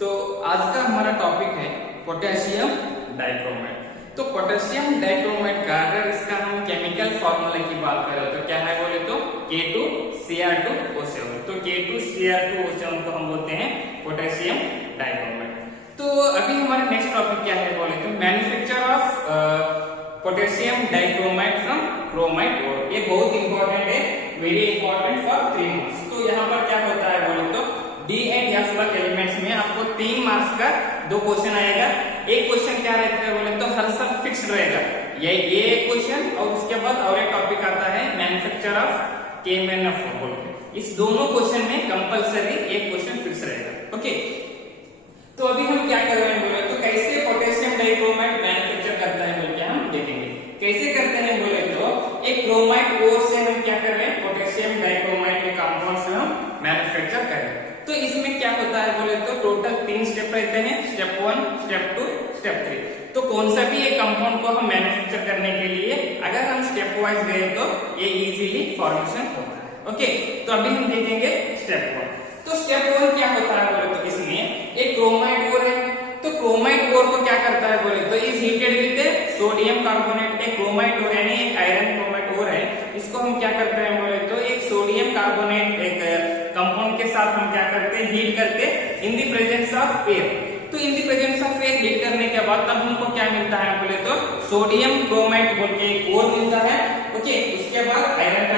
तो आज का हमारा टॉपिक है पोटेशियम डाइक्रोमेट। तो पोटेशियम डाइक्रोमेट का अगर इसका हम केमिकल फॉर्मूला की बात करें तो क्या है बोले तो K2Cr2O7। तो K2Cr2O7 को हम बोलते हैं पोटेशियम डाइक्रोमेट। तो अभी हमारा नेक्स्ट टॉपिक क्या है बोले तो manufacture of potassium dichromate from chromite ore. ये बहुत इंपॉर्टेंट है, वेरी इंपॉर्टेंट फॉर 3 मार्क्स। तो यहाँ पर क्या होता है बोले तो डी एंड एफ वर्ग एलिमेंट्स में आपको 3 मार्क्स का 2 क्वेश्चन आएगा। एक क्वेश्चन क्या रहता है बोले तो हर सब फिक्स रहेगा, ये क्वेश्चन, और उसके बाद और एक टॉपिक आता है मैन्युफैक्चर ऑफ केएमएनएफ बोल के। इस दोनों क्वेश्चन में कंपलसरी एक क्वेश्चन फिक्स रहेगा। ओके, तो अभी हम क्या कर रहे हैं बोले तो कैसे पोटेशियम डाइक्रोमेट मैन्युफैक्चर करता है बोल के हम देखेंगे। कैसे करते हैं बोले तो एक क्रोमाइट ओर से हम क्या कर रहे हैं पोटेशियम डाइक्रोमेट के कंपाउंड से हम मैन्युफैक्चर कर रहे हैं। तो इसमें क्या होता है बोले तो टोटल 3 स्टेप रहते हैं, स्टेप 1, स्टेप 2, स्टेप 3। तो कौन सा भी एक कंपाउंड को हम मैन्युफैक्चर करने के लिए अगर हम स्टेप वाइज गए तो ये इजीली फॉर्मेशन होता है। ओके, तो अभी हम देखेंगे स्टेप 1। तो स्टेप 1 क्या होता है बोले तो इसमें एक क्रोमाइट ओर है। तो क्रोमाइट ओर को क्या करता है बोले तो is heated with sodium carbonate. एक क्रोमाइट ओर यानी एक आयरन क्रोमाइट ओर है, इसको हम क्या करते हैं बोले तो एक सोडियम कार्बोनेट एक कंपाउंड के साथ हम क्या करते हैं हीट करते हैं in the presence of air. तो in the presence of air heat करने के बाद तब हमको क्या मिलता है बोले तो सोडियम क्रोमाइट बोल के एक और मिलता है। ओके, उसके बाद आयरन,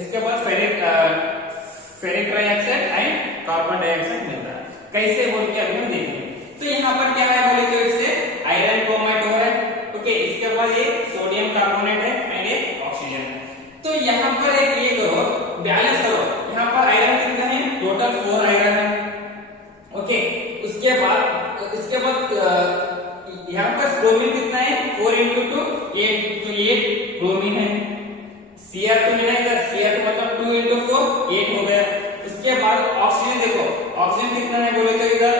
इसके बाद ferric trioxide and carbon dioxide मिलता है। कैसे बोल के अभी हम देखेंगे। तो यहाँ पर क्या है बोले तो इससे आयरन क्रोमाइट हो है। ओके, इसके बाद ये सोडियम कार्बोनेट है एंड ये ऑक्सीजन है। तो यहाँ पर एक ये करो, बैलेंस करो। यहाँ पर आयरन कितना है, टोटल 4 आयरन है। ओके, उसके बाद यहाँ पर क्रोमीन कितना है, 4 × 2 8, तो 8 क्रोमीन है। Cr2 लेना है, Cr2 मतलब 2 × 4 8 हो गया। इसके बाद ऑक्सीजन देखो, ऑक्सीजन कितना है बोले तो इधर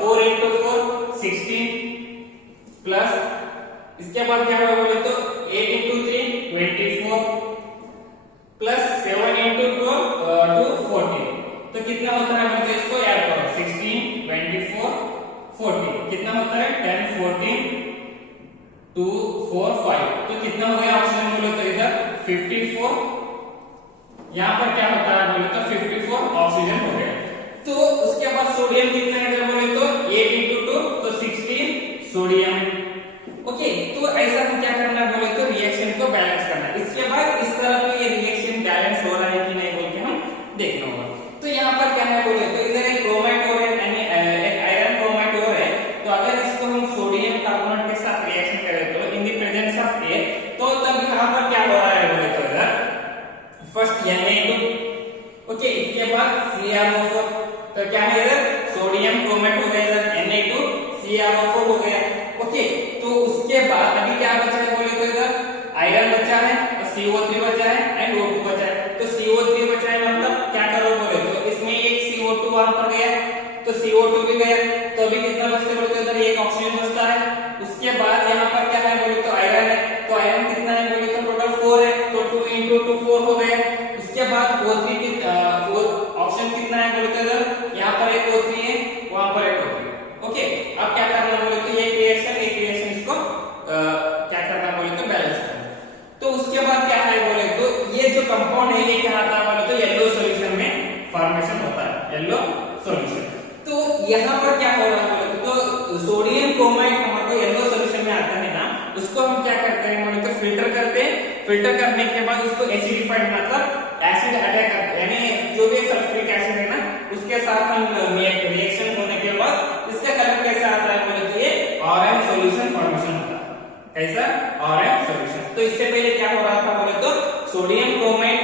4 × 4 16 प्लस इसके बाद क्या होगा बोले तो 8 × 3 24 प्लस 7 × 2 14। तो कितना होता है बोले इसको ऐड करो, 16 24 40 कितना होता है 10 14 2 4 5। तो कितना हो गया ऑक्सीजन बोले तो इधर 54। यहाँ पर क्या होता है बोले तो 54 ऑक्सीजन हो गया। तो उसके बाद सोडियम कितना है इधर बोले तो 8 × 2 तो 16 सोडियम। ओके, तो ऐसा हम क्या करना है बोले तो रिएक्शन को बैलेंस करना है। इसके बाद इस तरह पे ये रिएक्शन बैलेंस हो रहा है कि नहीं बोल के हम देखना होगा। तो यहाँ पर क्या है बोले तो इधर एक क्रोमाइट और यानी एक आयरन क्रोमाइट और है। तो अगर इसको हम सोडियम कार्बोनेट के साथ रिएक्शन करें तो in the presence of air, तो तब यहाँ पर क्या हो रहा है बोले तो इधर फर्स्ट Na2, ओके, इसके बाद CrO4। तो क्या है इधर सोडियम क्रोमेट हो गया, इधर Na2 CrO4 हो गया। ओके, तो उसके बाद अभी क्या बचा है बोले तो इधर आयरन बचा है और CO3 बचा है एंड O2 बचा है। तो CO3 बचा है मतलब क्या करो बोले तो इसमें एक CO2 वहां पर गया, तो CO2 भी गया। तो अभी कितना बचता बोले तो इधर एक ऑक्सीजन बचता है। उसके बाद यहाँ पर क्या है बोले तो आयरन है। तो आयरन कितना है बोले तो टोटल 4 है, तो 2 × 2 4 हो गया। उसके बाद O3 की ऑप्शन कितना है बोले तो इधर यहाँ पर एक O3 है, वहां पर एक O3। ओके, अब क्या करना बोले तो एक रिएक्शन इसको क्या करना बोले तो बैलेंस करना। तो उसके बाद क्या है बोले तो ये जो कंपाउंड है ये क्या आता है बोले तो येलो सॉल्यूशन में फॉर्मेशन होता है, येलो सॉल्यूशन। तो यहाँ पर क्या हो रहा है बोले तो सोडियम क्रोमाइट हमारे येलो सॉल्यूशन में आता है ना, उसको हम क्या करते हैं बोले तो फिल्टर करते हैं। फिल्टर करने के बाद उसको एसिडिफाइड मतलब एसिड अटैक करते हैं, यानी जो भी सल्फ्यूरिक एसिड है ना उसके साथ हम रिएक्शन होने के बाद इसका कलर कैसा आता है बोले तो ये ऑरेंज सॉल्यूशन फॉर्मेशन होता है। कैसा ऑरेंज सॉल्यूशन। तो इससे पहले क्या हो रहा था बोले तो सोडियम क्रोमाइट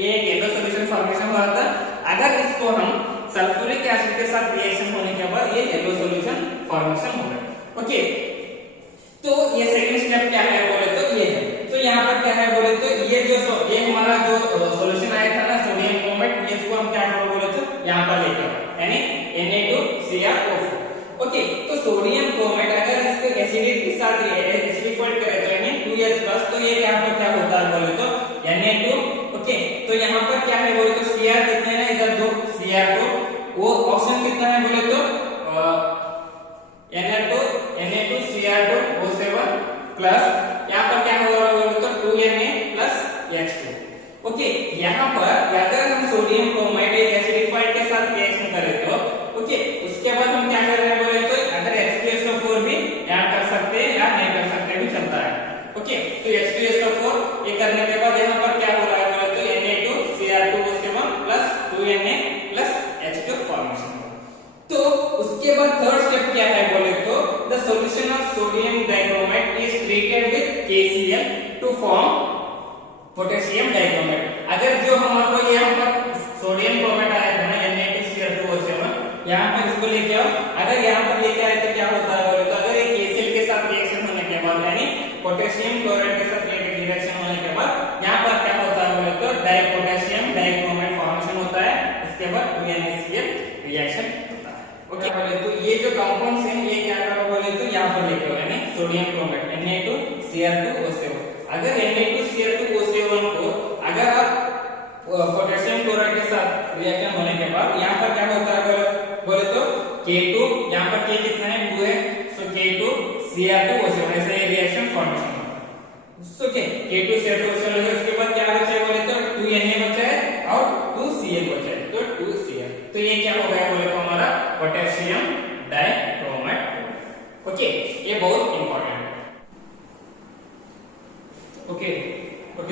ये येलो सॉल्यूशन फॉर्मेशन हो रहा था। अगर इसको हम सल्फ्यूरिक एसिड के साथ रिएक्शन होने के बाद ये येलो सॉल्यूशन फॉर्मेशन हो गया। ओके, तो ये सेकंड स्टेप क्या है बोले तो ये है। तो यहाँ पर क्या है बोले तो ये हमारा जो सॉल्यूशन आया था ना सोडियम क्रोमाइट, ये इसको हम क्या करो बोले तो यहाँ पर लेकर यानी Na2CrO4। ओके, तो सोडियम क्रोमाइट अगर इसको एसिडिक के साथ एसिडिफाइड करे तो यानी 2H+, तो ये यहाँ पर क्या होता है बोले तो Na2। ओके, तो यहाँ पर क्या है बोले तो Cr कितने हैं इधर 2 Cr2, वो ऑप्शन कितना है बोले तो यहाँ पर अगर हम सोडियम क्रोमाइड एक एसिडिफाइड के साथ रिएक्शन करें तो ओके, उसके बाद हम क्या कर रहे हैं बोले तो अगर H2SO4 भी ऐड कर सकते हैं या नहीं कर सकते भी चलता है। ओके, तो H2SO4 ये करने के बाद यहाँ पर क्या हो रहा है बोले तो Na2Cr2O7 plus 2Na plus H2 formation. तो उसके बाद थर्ड स्टेप क्या है बोले तो the solution of sodium dichromide is treated with KCl to form potassium dichromide. अगर जो हमारे को यहाँ पर सोडियम क्रोमाइड आया था ना Na2Cr2O7, यहाँ पर इसको लेके आओ, अगर यहाँ पर लेके आए तो क्या होता है बोले तो अगर ये KCl के साथ रिएक्शन होने के बाद यानी पोटेशियम क्लोराइड के साथ रिएक्शन होने के बाद यहाँ पर क्या होता है बोले तो पोटेशियम डाइक्रोमाइड फॉर्मेशन होता है, उसके बाद 2NaCl रिएक्शन होता है। ओके, बोले तो ये जो कंपाउंड्स हैं ये क्या करो बोले तो यहाँ पर लेके आओ यानी सोडियम क्रोमाइड Na2Cr2O7। अगर Na2Cr2O7 को अगर आप पोटेशियम क्लोराइड के साथ रिएक्शन होने के बाद यहाँ पर क्या होता है बोले तो K2, यहाँ पर K कितना है 2 है, सो K2Cr2O7 ऐसे रिएक्शन फॉर्मेशन होता है। सो K2Cr2O7 लगे, उसके बाद क्या बचा है बोले तो 2Na बचा है और 2Cl बचा है, तो 2Cl, तो ये क्या हो गया बोले तो हमारा पोटेशियम डाइक्रोमाइड। ओके, ये बहुत इंपॉर्टेंट है। ओके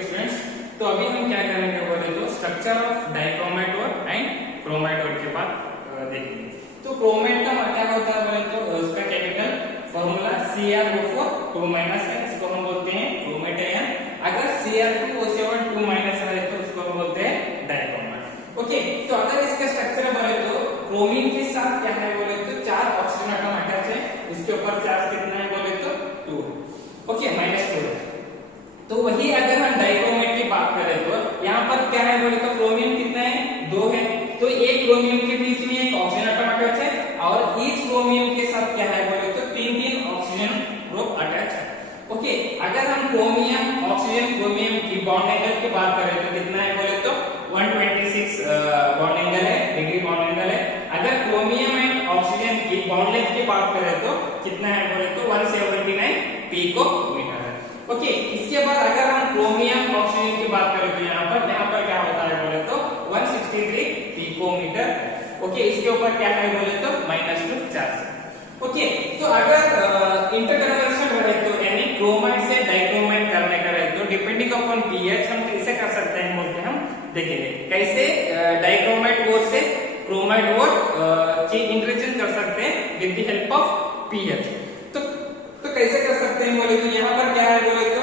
स्टूडेंट्स, तो अभी हम क्या करेंगे बोले तो स्ट्रक्चर ऑफ डाइक्रोमाइड ओर एंड क्रोमाइड ओर के बाद देखेंगे। तो क्रोमाइड का क्या होता है बोले तो उसका केमिकल फॉर्मूला Cr2O4 2 है, इसको हम बोलते हैं क्रोमेट आयन। अगर Cr2O7 2 है तो उसको हम बोलते हैं डाइक्रोमाइड। ओके, तो अगर इसका स्ट्रक्चर बोले तो क्रोमीन के साथ क्या है बोले तो 4 ऑक्सीजन एटम अटैच है, उसके ऊपर चार्ज कितना है बोले तो 2, ओके -2 है। तो वही अगर हम डाइक्रोमाइड की बात करें तो यहाँ पर क्या है बोले तो क्रोमीन कितना है 2 है, तो एक क्रोमीन के बीच में एक ऑक्सीजन एटम अटैच है और ईच क्रोमीन के साथ क्या है बोले तो 3 ऑक्सीजन ग्रुप अटैच है। ओके, अगर हम क्रोमियम ऑक्सीजन क्रोमियम की बॉन्ड एंगल की बात करें तो कितना है बोले तो 126 बॉन्ड एंगल है, डिग्री बॉन्ड एंगल है। अगर क्रोमियम एंड ऑक्सीजन की बॉन्ड लेंथ की बात करें तो कितना है बोले तो 179 पिकोमीटर है। ओके, इसके बाद अगर हम क्रोमियम ऑक्सीजन की बात करें तो यहाँ पर क्या होता है बोले तो 163 पिकोमीटर। ओके, इसके ऊपर क्या है बोले तो -2 चार्ज। ओके, तो अगर इंटरकन्वर्शन रहे तो यानी क्रोमाइड से डाइक्रोमाइड करने का रहे तो डिपेंडिंग अपॉन पीएच हम कैसे कर सकते हैं बोल के हम देखेंगे कैसे डाइक्रोमाइड ओर से क्रोमाइड ओर की इंटरेक्शन कर सकते हैं with the help of pH. तो कैसे कर सकते हैं बोले तो यहाँ पर क्या है बोले तो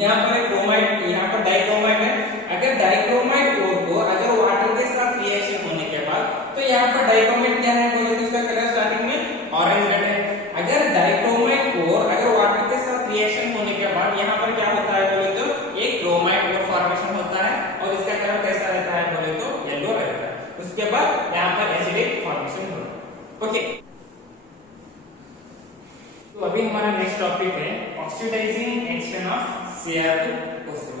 यहाँ पर क्रोमाइड, यहाँ पर डाइक्रोमाइड है। अगर डाइक्रोमाइड ओर को अगर वाटर के साथ रिएक्शन होने के बाद तो यहाँ पर डाइक्रोमाइड क्या है बोले तो इसका कलर स्टार्टिंग में ऑरेंज रेड है। अगर डाइक्रोमाइड ओर अगर वाटर के साथ रिएक्शन होने के बाद यहाँ पर क्या होता है बोले तो एक क्रोमाइड ओर फॉर्मेशन होता है और इसका कलर कैसा रहता है बोले तो येलो रहता है। उसके बाद यहाँ पर एसिडिक फॉर्मेशन होता है। ओके, तो अभी हमारा नेक्स्ट टॉपिक है ऑक्सीडाइजिंग एक्शन ऑफ Cr2O7।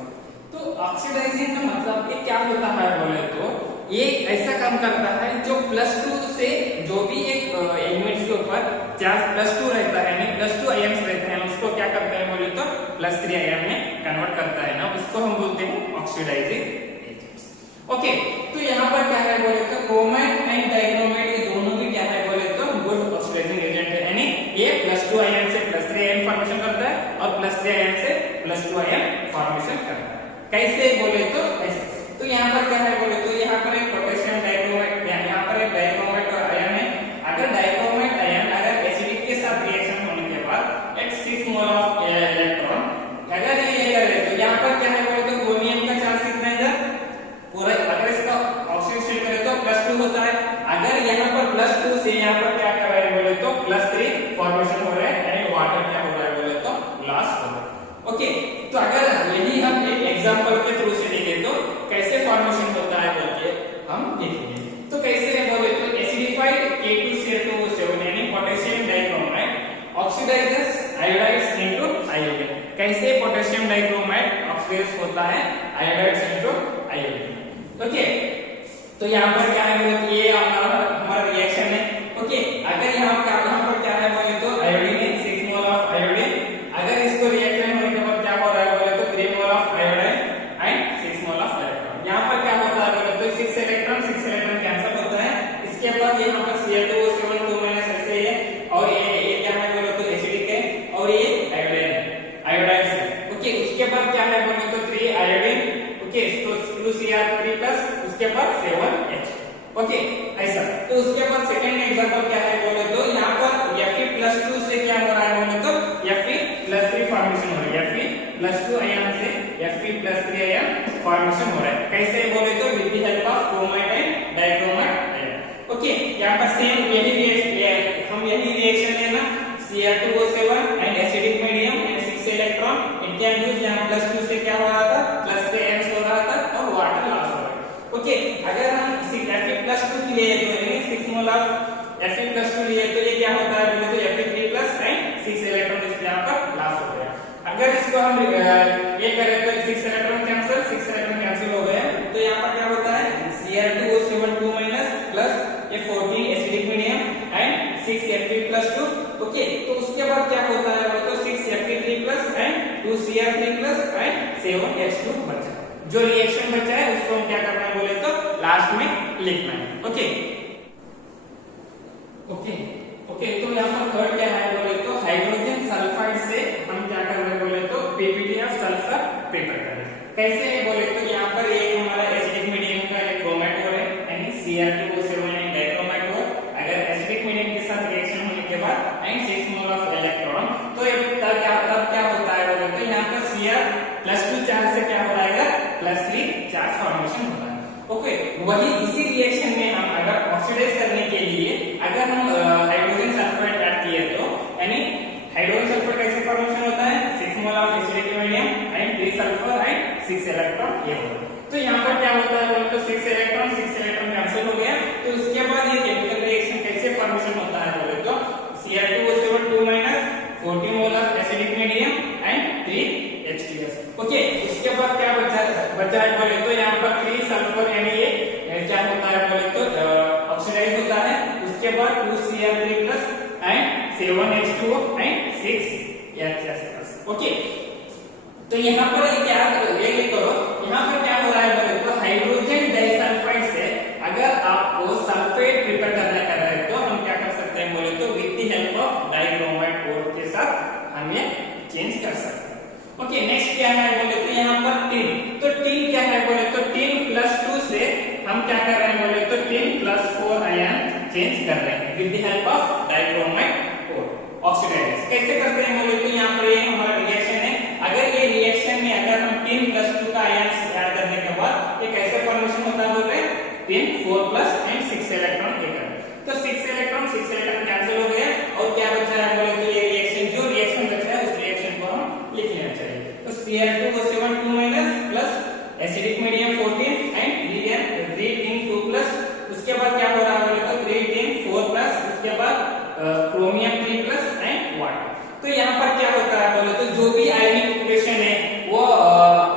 तो ऑक्सीडाइजिंग का मतलब ये क्या होता है बोले तो ये ऐसा काम करता है जो +2 से जो भी एक एलिमेंट्स के ऊपर चार्ज +2 रहता है यानी +2 आयन्स रहते हैं उसको क्या करता है बोले तो +3 आयन में कन्वर्ट करता है ना, उसको हम बोलते हैं ऑक्सीडाइजिंग एजेंट्स। ओके, तो यहाँ पर क्या है बोले तो क्रोमाइड एंड डाइक्रोमाइड ये दोनों भी क्या है बोले तो गुड ऑक्सीडाइजिंग एजेंट है, यानी ये +2 आयन से +3 आयन फॉर्मेशन करता है और +3 आयन से +2 आयन फॉर्मेशन करता है। कैसे बोले तो ऐसे। तो यहाँ पर क्या है बोले तो यहाँ पर एक पोटेशियम डाइक्रोमाइड, यहाँ पर एक डाइक्रोमाइड का आयन है। अगर डाइक्रोमाइड आयन अगर एसिडिक के साथ रिएक्शन होने के बाद एक 6 मोल ऑफ इलेक्ट्रॉन अगर ये करे तो यहाँ पर क्या है बोले तो क्रोमियम का चार्ज कितना है पूरा, अगर इसका ऑक्सीडेशन करे तो +2 होता है। अगर यहाँ पर +2 से यहाँ पर क्या कर रहा है बोले तो +3 फॉर्मेशन हो रहा है यानी वाटर क्या हो रहा है बोले तो लॉस हो रहा है। ओके, तो अगर यही हम एक एग्जांपल के थ्रू से देखें तो कैसे फॉर्मेशन होता है बोल के हम देखेंगे। तो कैसे है बोले तो एसिडिफाइड K2Cr2O7 यानी potassium dichromide oxidises iodides into iodine. कैसे पोटेशियम डाइक्रोमाइड ऑक्सीडाइज होता है आयोडाइड्स इनटू आयोडीन। ओके, तो यहाँ पर क्या है बोले ये हमारा रिएक्शन है। ओके, अगर यहाँ पर क्या है बोले तो आयोडीन है 6 मोल ऑफ आयोडीन। अगर इसको रिएक्शन होने के बाद क्या हो रहा है बोले तो 3 mole of iodine and 6 mole of electron. यहाँ पर क्या बाद ये यहाँ पर Cl2O7 2 ऐसे है, और ये क्या है बोले तो एसिडिक है, और ये आयोडाइन है। ओके, उसके बाद क्या है बोले तो 3 आयोडीन। ओके, तो 2Cr3 प्लस उसके बाद 7H। ओके, ऐसा। तो उसके बाद सेकंड एग्जांपल क्या है बोले तो यहाँ पर Fe+2 से क्या हो रहा है बोले तो Fe+3 फॉर्मेशन हो रहा है। Fe+2 आयन से Fe+3 आयन फॉर्मेशन हो रहा है। कैसे बोले तो with the help of chromite and dichromite ion. Okay, यहाँ पर सेम यही रिएक्शन है ना, Cr2O7 and acidic medium and 6 electron it can use. यहाँ +2 से क्या हो रहा था, प्लस से H हो रहा था और वाटर लॉस हो रहा है। ओके, अगर हम Fe+2 की लिए तो 6 मोल ऑफ Fe+2 लिए तो ये क्या होता है बोले तो Fe3+ एंड 6 इलेक्ट्रॉन इसके यहाँ पर लॉस हो गया। अगर इसको हम ये करें तो 6 इलेक्ट्रॉन कैंसिल हो गए, तो यहाँ पर क्या होता है Cr2O7 2 प्लस ये 14 acidic medium and 6 Fe+2। Okay, तो उसके बाद क्या होता है बोले तो 6 Fe3+ and 2Cr3+ and 7H2 बचा। जो रिएक्शन बचा है उसको हम क्या करना है बोले तो लास्ट में लिखना है। ओके, तो यहाँ पर थर्ड क्या है बोले तो हाइड्रोजन सल्फाइड से हम क्या कर रहे हैं बोले तो पीपीटी ऑफ सल्फर प्रिपेयर कर रहे हैं। कैसे है बोले तो यहाँ पर ये हमारा एसिडिक मीडियम का एक क्रोमेट हो है, यानी Cr2O7 एंड डाइक्रोमेट हो। अगर एसिडिक मीडियम के साथ रिएक्शन होने के बाद एंड 6 मोल ऑफ इलेक्ट्रॉन, तो तब क्या होता है बोले तो यहाँ पर Cr+2 चार्ज से क्या हो जाएगा +3 चार्ज फॉर्मेशन होता है। ओके, वही इसी रिएक्शन में हम अगर ऑक्सीडाइज करने के लिए अगर हम हाइड्रोजन सल्फाइड ऐड किए तो यानी हाइड्रोजन सल्फाइड कैसे फॉर्मेशन होता है, 6 mole of acidic medium and 3 sulphur and 6 electron ये होगा। तो यहाँ पर क्या होता है बोले तो 6 इलेक्ट्रॉन कैंसिल हो गया। तो इसके बाद ये केमिकल रिएक्शन कैसे फॉर्मेशन होता है बोले तो Cr2O7 2 14 mole of acidic medium and 3 H2S। Okay, उसके बाद क्या बचा है बोले तो यहाँ पर 3 सल्फर यानी ये क्या होता है बोले तो ऑक्सीडाइज होता है। उसके बाद 2Cr3+ and 7H2O and 6H+। Okay, तो यहाँ पर क्या करो, ये करो, यहाँ पर क्या हो रहा है बोले तो हाइड्रोजन डाइसल्फाइड से अगर आपको सल्फेट प्रिपेयर करना कर रहे हैं तो हम क्या कर सकते हैं बोले तो with the help of dichromite core के साथ हम ये चेंज कर सकते हैं। ओके, नेक्स्ट क्या है बोले तो यहाँ पर टिन। तो टिन क्या है बोले तो Tin+2 से हम क्या कर रहे हैं बोले तो Tin+4 आयन चेंज कर रहे हैं with the help of dichromite core oxidise. कैसे करते हैं बोले तो यहाँ पर ये हमारा रिएक्शन है। अगर ये रिएक्शन में अगर हम Tin+2 का आयन ऐड करने के बाद ये कैसे फॉर्मेशन होता है बोल रहे हैं Tin4+ एंड 6 इलेक्ट्रॉन लेकर, तो 6 इलेक्ट्रॉन कैंसिल हो गया और क्या बचा है बोले तो ये रिएक्शन, जो रिएक्शन बचा है उस रिएक्शन को हम लिख लेना चाहिए। तो Cr2O7 2 plus acidic medium 14 and 3 Tin2+, उसके बाद क्या हो रहा है बोले तो 3 Tin4+, उसके बाद क्रोमियम 3+ एंड वाटर। तो यहाँ पर क्या होता है बोले तो जो भी आयनिक इक्वेशन है वो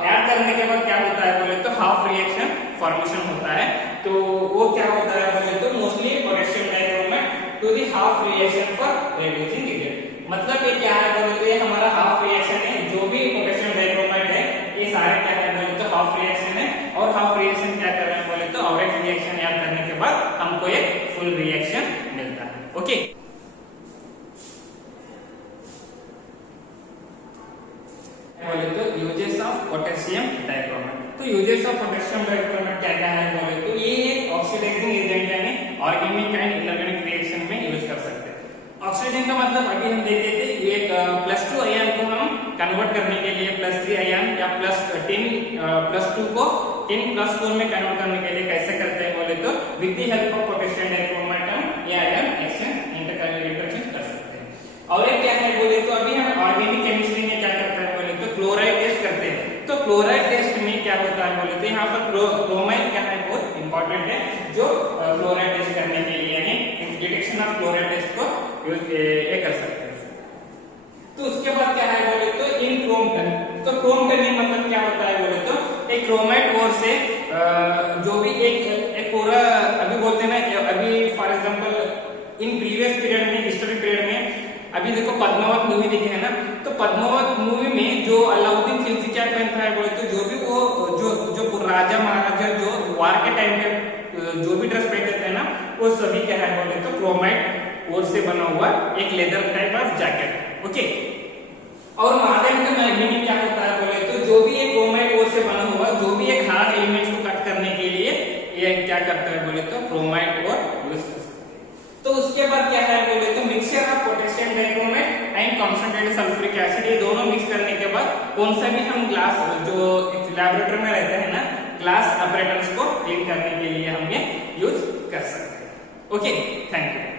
ऐड करने के बाद क्या होता है बोले तो हाफ रिएक्शन फॉर्मेशन होता है। तो वो क्या होता है बोले तो mostly potassium dichromate to the half reaction for reducing agent. मतलब ये क्या है बोले तो ये हमारा हाफ रिएक्शन है, जो भी पोटेशियम डाइक्रोमेट है ये सारे क्या है बोले तो हाफ रिएक्शन है, और हाफ रिएक्शन क्या कर रहे हैं बोले तो एवरेज रिएक्शन ऐड करने के बाद हमको एक फुल रिएक्शन मिलता है। ओके, बोले तो यूजेस ऑफ पोटेशियम डाइक्रोमेट। तो यूजेस ऑफ पोटेशियम डाइक्रोमेट क्या क्या है बोले तो ये एक ऑक्सीडाइजिंग एजेंट यानी ऑर्गेनिक एंड इनऑर्गेनिक रिएक्शन में यूज कर सकते हैं। ऑक्सीजन का मतलब अभी हम देखे थे एक +2 आयन को हम कन्वर्ट करने के लिए +3 आयन या Tin+2 को Tin+4 में कन्वर्ट करने के लिए कैसे करते हैं बोले तो with the help of potassium dichromate हम ये आयन एक्सचेंज इंटरचेंज कर सकते हैं। और एक क्या है बोले तो अभी हम ऑर्गेनिक केमिस्ट्री में क्या करते हैं बोले तो क्लोराइड टेस्ट करते हैं। तो क्लोराइड टेस्ट में क्या होता है बोले तो यहाँ पर क्रोमाइड क्या है बहुत इंपॉर्टेंट है, जो क्लोराइड टेस्ट करने के लिए यानी डिटेक्शन ऑफ क्लोराइड टेस्ट को यूज कर सकते हैं। तो उसके बाद क्या है बोले तो इन क्रोम करने। तो क्रोम करने मतलब क्या होता है बोले तो एक क्रोमाइड कोर से जो भी एक पूरा अभी बोलते हैं ना, अभी for example in previous period में, हिस्ट्री पीरियड में अभी देखो पद्मावत मूवी देखी है ना, तो पद्मावत मूवी में जो अलाउद्दीन खिलजी क्या पहनता है बोले तो जो भी वो जो राजा महाराजा जो वार के टाइम पे जो भी ड्रेस पहनते थे ना वो सभी क्या है बोले तो क्रोमाइट ओर से बना हुआ एक leather type of jacket. Okay, और मार्गन का मीनिंग क्या होता है बोले तो जो भी एक क्रोमाइट ओर से बना हुआ जो भी एक हार्ड एलिमेंट को कट करने के लिए ये क्या करता है बोले तो क्रोमाइट ओर यूज करता है। तो उसके बाद क्या है बोले तो mixture of potassium dichromate and concentrated sulphuric acid, ये दोनों मिक्स करने के बाद कौन सा भी हम ग्लास जो लैबोरेटरी में रहते हैं ना ग्लास अपरेटर्स को क्लीन करने के लिए हम ये यूज कर सकते हैं। Okay, thank you.